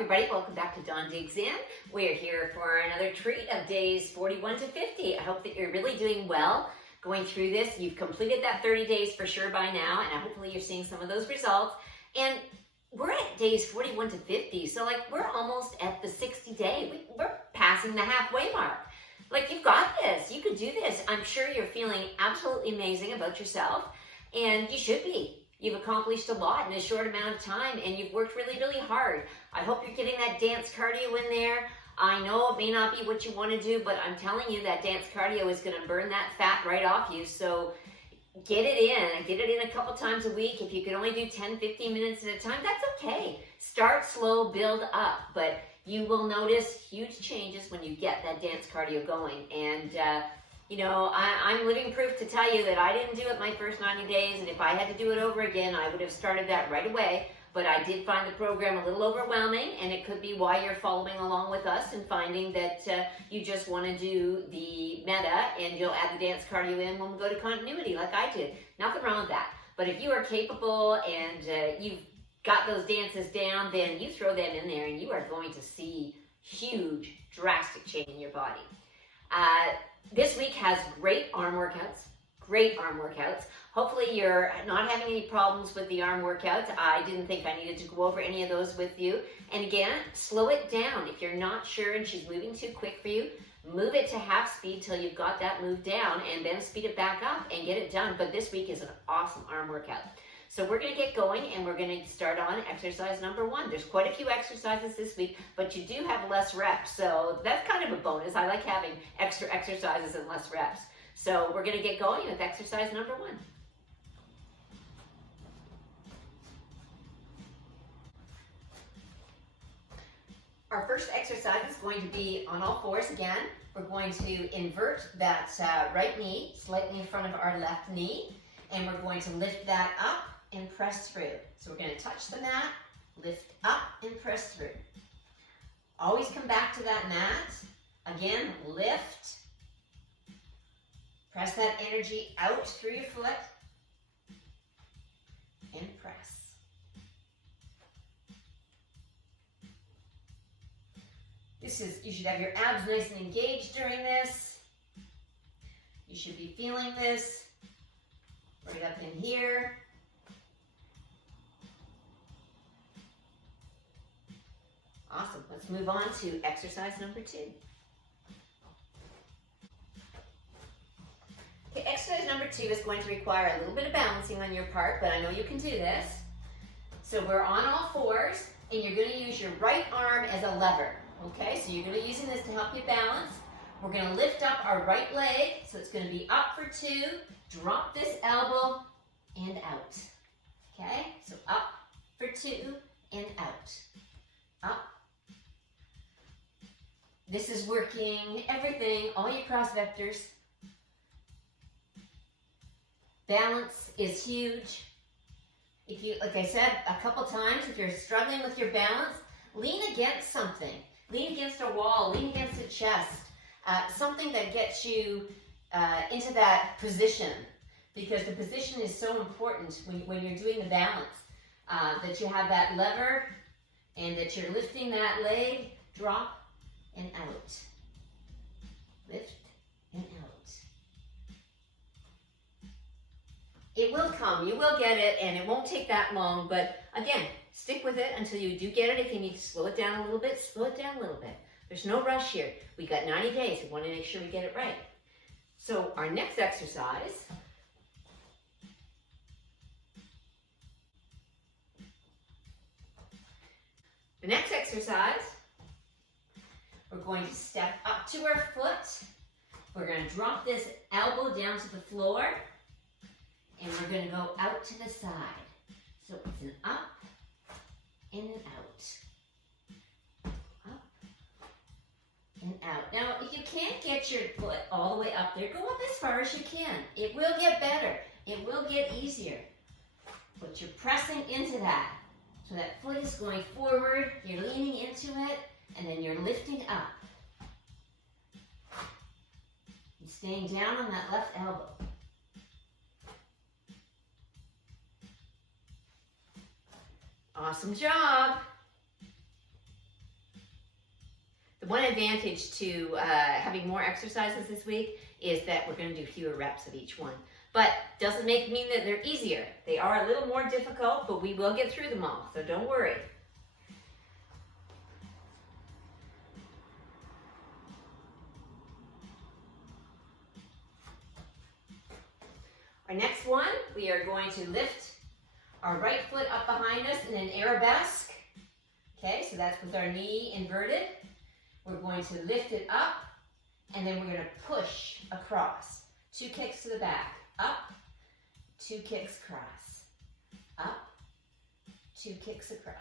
everybody, welcome back to Dawn Digs In. We're here for another treat of days 41 to 50. I hope that you're really doing well going through this. You've completed that 30 days for sure by now, and hopefully you're seeing some of those results. And we're at days 41 to 50, so we're almost at the 60 day. We're passing the halfway mark. You've got this, you can do this. I'm sure you're feeling absolutely amazing about yourself, and you should be. You've accomplished a lot in a short amount of time, and you've worked really, really hard. I hope you're getting that dance cardio in there. I know it may not be what you want to do, but I'm telling you that dance cardio is going to burn that fat right off you. So get it in. Get it in a couple times a week. If you can only do 10, 15 minutes at a time, that's okay. Start slow, build up, but you will notice huge changes when you get that dance cardio going. And I'm living proof to tell you that I didn't do it my first 90 days, and if I had to do it over again, I would have started that right away. But I did find the program a little overwhelming, and it could be why you're following along with us and finding that you just want to do the meta, and you'll add the dance cardio in when we go to continuity like I did. Nothing wrong with that. But if you are capable and you've got those dances down, then you throw them in there, and you are going to see huge, drastic change in your body. This week has great arm workouts. Hopefully you're not having any problems with the arm workouts. I didn't think I needed to go over any of those with you. And again, slow it down. If you're not sure and she's moving too quick for you, move it to half speed till you've got that move down, and then speed it back up and get it done. But this week is an awesome arm workout. So we're going to get going, and we're going to start on exercise number 1. There's quite a few exercises this week, but you do have less reps. So that's kind of a bonus. I like having extra exercises and less reps. So we're going to get going with exercise number 1. Our first exercise is going to be on all fours again. We're going to invert that right knee slightly in front of our left knee, and we're going to lift that up and press through. So we're going to touch the mat, lift up and press through. Always come back to that mat. Again, lift. Press that energy out through your foot and press. You should have your abs nice and engaged during this. You should be feeling this right up in here. Awesome. Let's move on to exercise number 2. Okay, exercise number 2 is going to require a little bit of balancing on your part, but I know you can do this. So we're on all fours, and you're going to use your right arm as a lever. Okay, so you're going to be using this to help you balance. We're going to lift up our right leg, so it's going to be up for 2, drop this elbow, and out. Okay, so up for 2 and out. Up. This is working everything, all your cross vectors. Balance is huge. If you, like I said a couple times, if you're struggling with your balance, lean against something. Lean against a wall, lean against a chest. Something that gets you into that position, because the position is so important when you're doing the balance. That you have that lever and that you're lifting that leg, drop and out. Lift and out. It will come, you will get it, and it won't take that long, but again, stick with it until you do get it. If you need to slow it down a little bit, slow it down a little bit. There's no rush here. We got 90 days. We want to make sure we get it right. So our next exercise we're going to step up to our foot. We're going to drop this elbow down to the floor, and we're going to go out to the side. So it's an up and an out. Up and out. Now, if you can't get your foot all the way up there, go up as far as you can. It will get better. It will get easier. But you're pressing into that. So that foot is going forward, you're leaning into it, and then you're lifting up. And staying down on that left elbow. Awesome job. one advantage to having more exercises this week is that we're going to do fewer reps of each one. But doesn't mean that they're easier. They are a little more difficult, but we will get through them all, so don't worry. Our next one, we are going to lift our right foot up behind us in an arabesque. Okay, so that's with our knee inverted. We're going to lift it up, and then we're going to push across. 2 kicks to the back. Up, 2 kicks across. Up, 2 kicks across.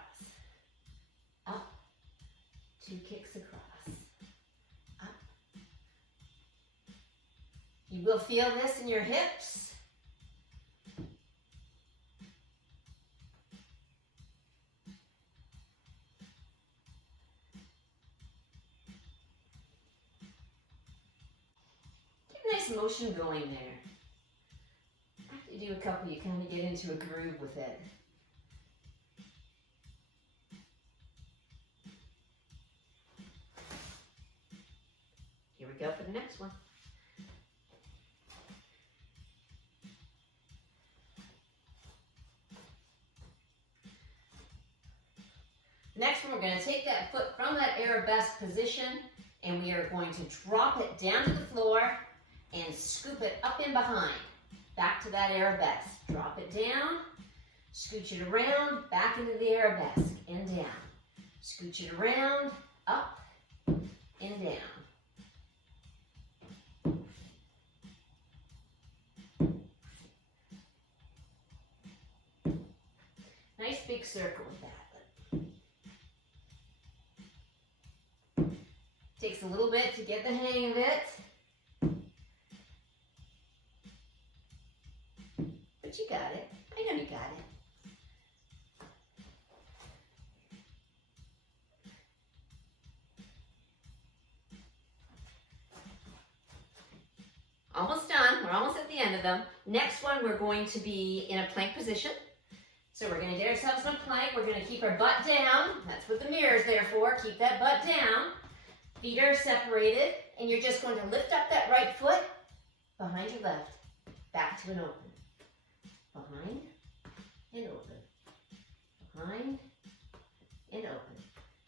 Up, 2 kicks across. Up. You will feel this in your hips. Nice motion going there. After you do a couple, you kind of get into a groove with it. Here we go for the next one. Next one, we're going to take that foot from that arabesque position, and we are going to drop it down to the floor and scoop it up in behind, back to that arabesque. Drop it down, scooch it around, back into the arabesque, and down. Scooch it around, up, and down. Nice big circle with that. Takes a little bit to get the hang of it. But you got it. I know you got it. Almost done. We're almost at the end of them. Next one, we're going to be in a plank position. So we're going to get ourselves in a plank. We're going to keep our butt down. That's what the mirror is there for. Keep that butt down. Feet are separated. And you're just going to lift up that right foot behind your left. Back to an open. Behind and open. Behind and open.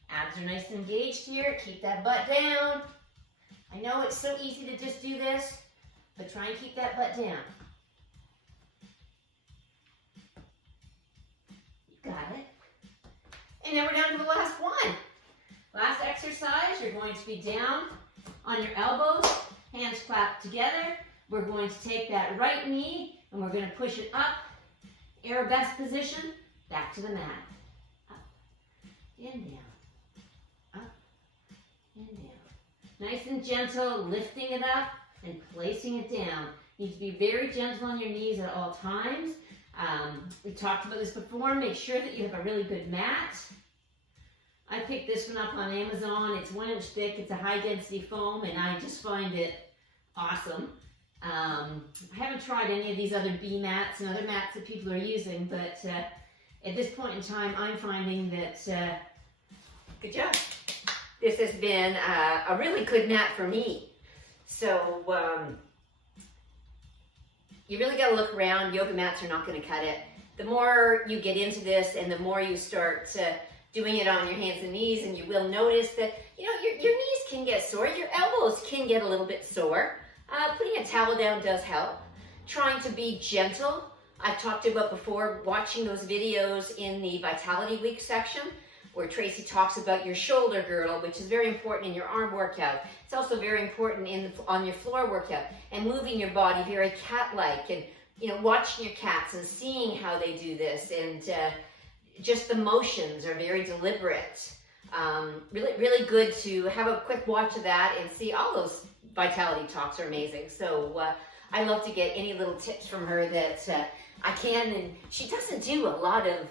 Abs are nice and engaged here. Keep that butt down. I know it's so easy to just do this, but try and keep that butt down. You got it. And then we're down to the last one. Last exercise, you're going to be down on your elbows, hands clapped together. We're going to take that right knee and we're going to push it up, arabesque position, back to the mat. Up and down. Up and down. Nice and gentle, lifting it up and placing it down. You need to be very gentle on your knees at all times. We talked about this before. Make sure that you have a really good mat. I picked this one up on Amazon. It's 1 inch thick. It's a high density foam and I just find it awesome. I haven't tried any of these other bee mats and other mats that people are using, but at this point in time, I'm finding that, good job. This has been a really good mat for me. So you really got to look around. Yoga mats are not going to cut it. The more you get into this and the more you start doing it on your hands and knees, and you will notice that, you know, your knees can get sore, your elbows can get a little bit sore. Putting a towel down does help. Trying to be gentle. I've talked about before watching those videos in the Vitality Week section where Tracy talks about your shoulder girdle, which is very important in your arm workout. It's also very important on your floor workout, and moving your body very cat-like, and you know, watching your cats and seeing how they do this, and just the motions are very deliberate. Really, really good to have a quick watch of that and see. All those Vitality talks are amazing. So I love to get any little tips from her that I can. And she doesn't do a lot of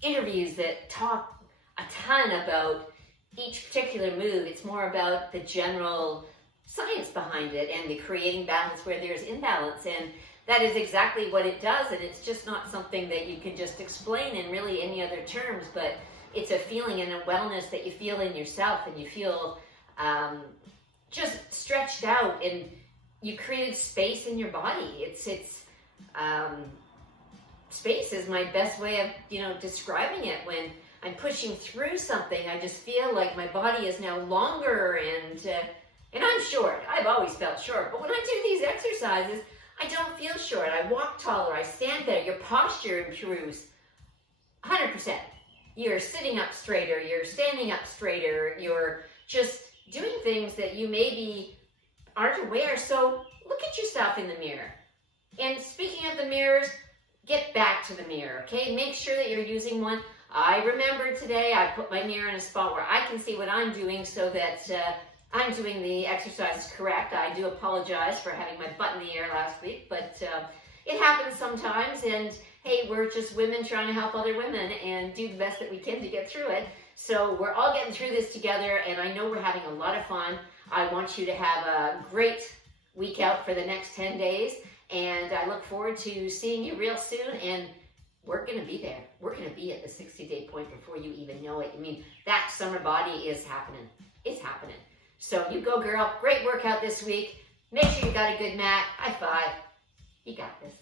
interviews that talk a ton about each particular move. It's more about the general science behind it and the creating balance where there's imbalance. And that is exactly what it does. And it's just not something that you can just explain in really any other terms. But it's a feeling and a wellness that you feel in yourself, and you feel just stretched out, and you created space in your body. Space is my best way of, describing it. When I'm pushing through something, I just feel like my body is now longer, and I'm short. I've always felt short, but when I do these exercises, I don't feel short. I walk taller, I stand better, your posture improves 100%. You're sitting up straighter, you're standing up straighter, you're just doing things that you maybe aren't aware. So look at yourself in the mirror. And speaking of the mirrors, get back to the mirror, okay? Make sure that you're using one. I remember today I put my mirror in a spot where I can see what I'm doing, so that I'm doing the exercises correct. I do apologize for having my butt in the air last week, but it happens sometimes, and hey, we're just women trying to help other women and do the best that we can to get through it. So we're all getting through this together, and I know we're having a lot of fun. I want you to have a great week out for the next 10 days, and I look forward to seeing you real soon, and we're going to be there. We're going to be at the 60-day point before you even know it. I mean, that summer body is happening. It's happening. So you go, girl. Great workout this week. Make sure you got a good mat. High five. You got this.